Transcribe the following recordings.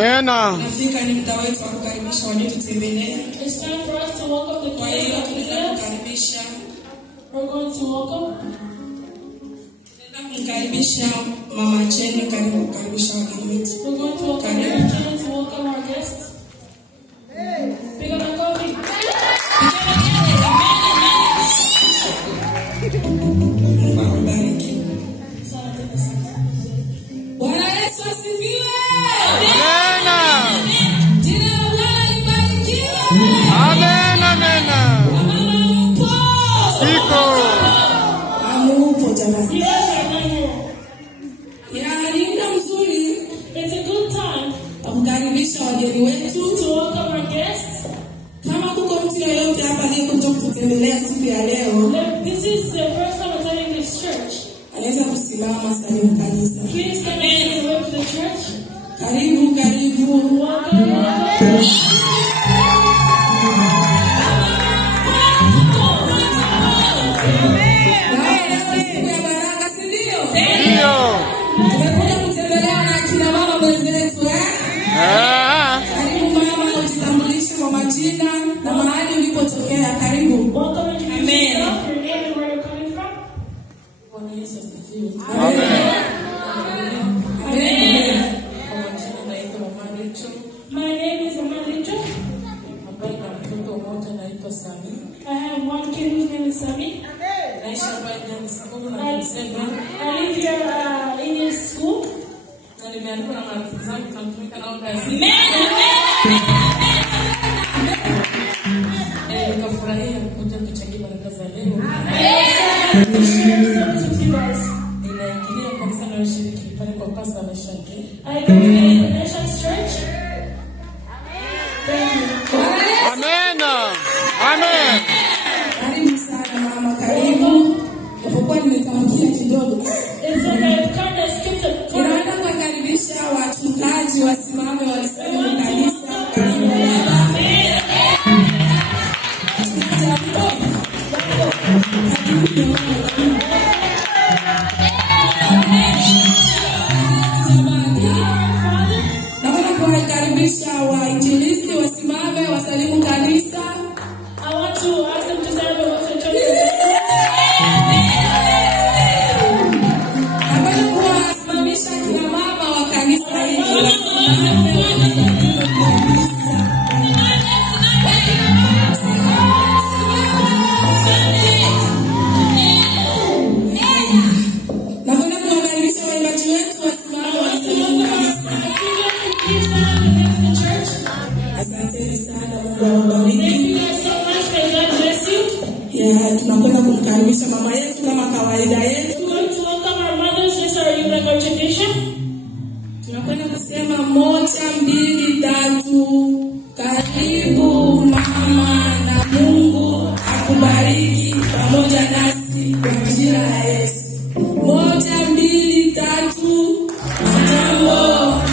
Amen. Nafika ni muda wetu wa kukaribisha waliotutembelea. It's time for us to welcome the Kwa hiyo guests. tunakaribisha. We're going to welcome. Kumkaribisha Mama Cheni, karibu kukaribisha wageni wetu. We're going to welcome Mama Cheni to welcome our guests. Pick up the coffee. Mungu akubariki. Bwana Yesu asifiwe. Amen. Jina la Bwana libarikiwe. Amen. Amen. Iko. Amupo jamani. You guys are not here. Ya, ni muda mzuri It's a good time wa kukaribisha wageni wetu. to welcome our guests. Kama kuko mtu yeyote hapa aliyekuja kututembelea siku ya leo, This is the first time attending this church. anaweza kusimama salimu kanisa. Please come in and welcome to the church. Karibu, karibu. Welcome, welcome. Siku ya baraka, si ndio? Ndio. Tumekuja kutembelea na kina mama mwenzetu, Karibu mama, ujitambulishe kwa majina na mahali ulipotokea. Karibu. Welcome and introduce Amen. yourself, your name and where you're coming from. Bwana Yesu asifiwe. Amen. Amen. My name is Mama Licho. I have one kid whose name is Sami. I live here in his school. I go to the Nations Church. Thank you. Amen. Amen. Karibu sana mama, karibu. Japokuwa nimetamkia kidogo. It's okay, I've kind of skipped a part. Ninaenda kuwakaribisha wachungaji wasimame walisalimu kanisa. Karibu baba. Naomba kuwakaribisha wainjilisti wasimame wasalimu kanisa. I want to ask them to stand up to church. Naomba kuwasimamisha kina mama wa kanisa hili. Naomba kuwakaribisha waimbaji wetu wasimame wasalimu kanisa. Please stand up and leave the church. Asanteni sana, Mungu awabariki. Thank you guys so much. May God bless you. Ya, tunakwenda kumkaribisha mama yetu kama kawaida yetu. We're going to welcome our mothers. This is our tradition. Tunakwenda kusema 1, 2, 3. Karibu mama, na Mungu akubariki pamoja nasi kwa jina la Yesu. 1, 2, 3. Jambo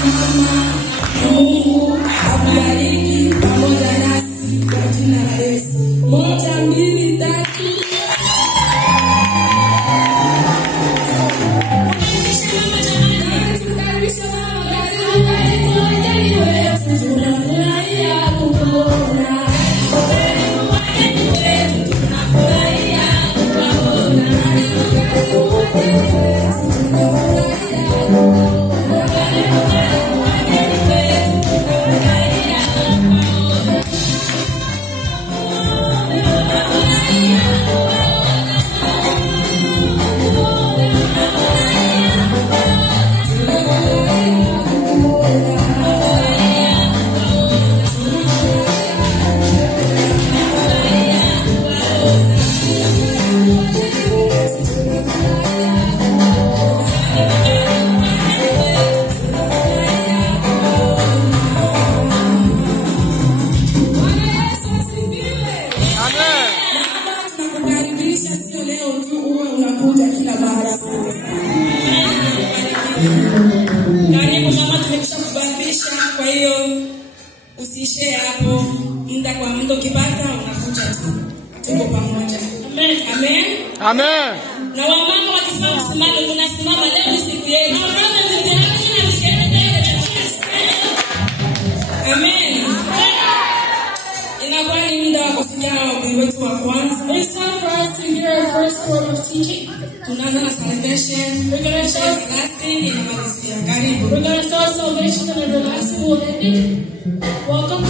mama, na Mungu akubariki pamoja nasi kwa jina la Yesu. 1, 2, 3. Tunakukaribisha, sio leo tu, uwe unakuja kila mara. Asante sana. Karibu mama, tumekwisha kukaribisha, kwa hiyo usiishie hapo. Muda kwa muda ukipata unakuja tu. Tuko pamoja. Amen. Amen. Amen. Na wamama wakisimama kusimama, tunasimama leo ni siku yetu. wetu wa kwanza. It's time for us to hear our first word of teaching. Tunaanza na salvation. We're going to start. Everlasting inamalizia. Karibu. We're going to start salvation and everlasting will end it. Welcome.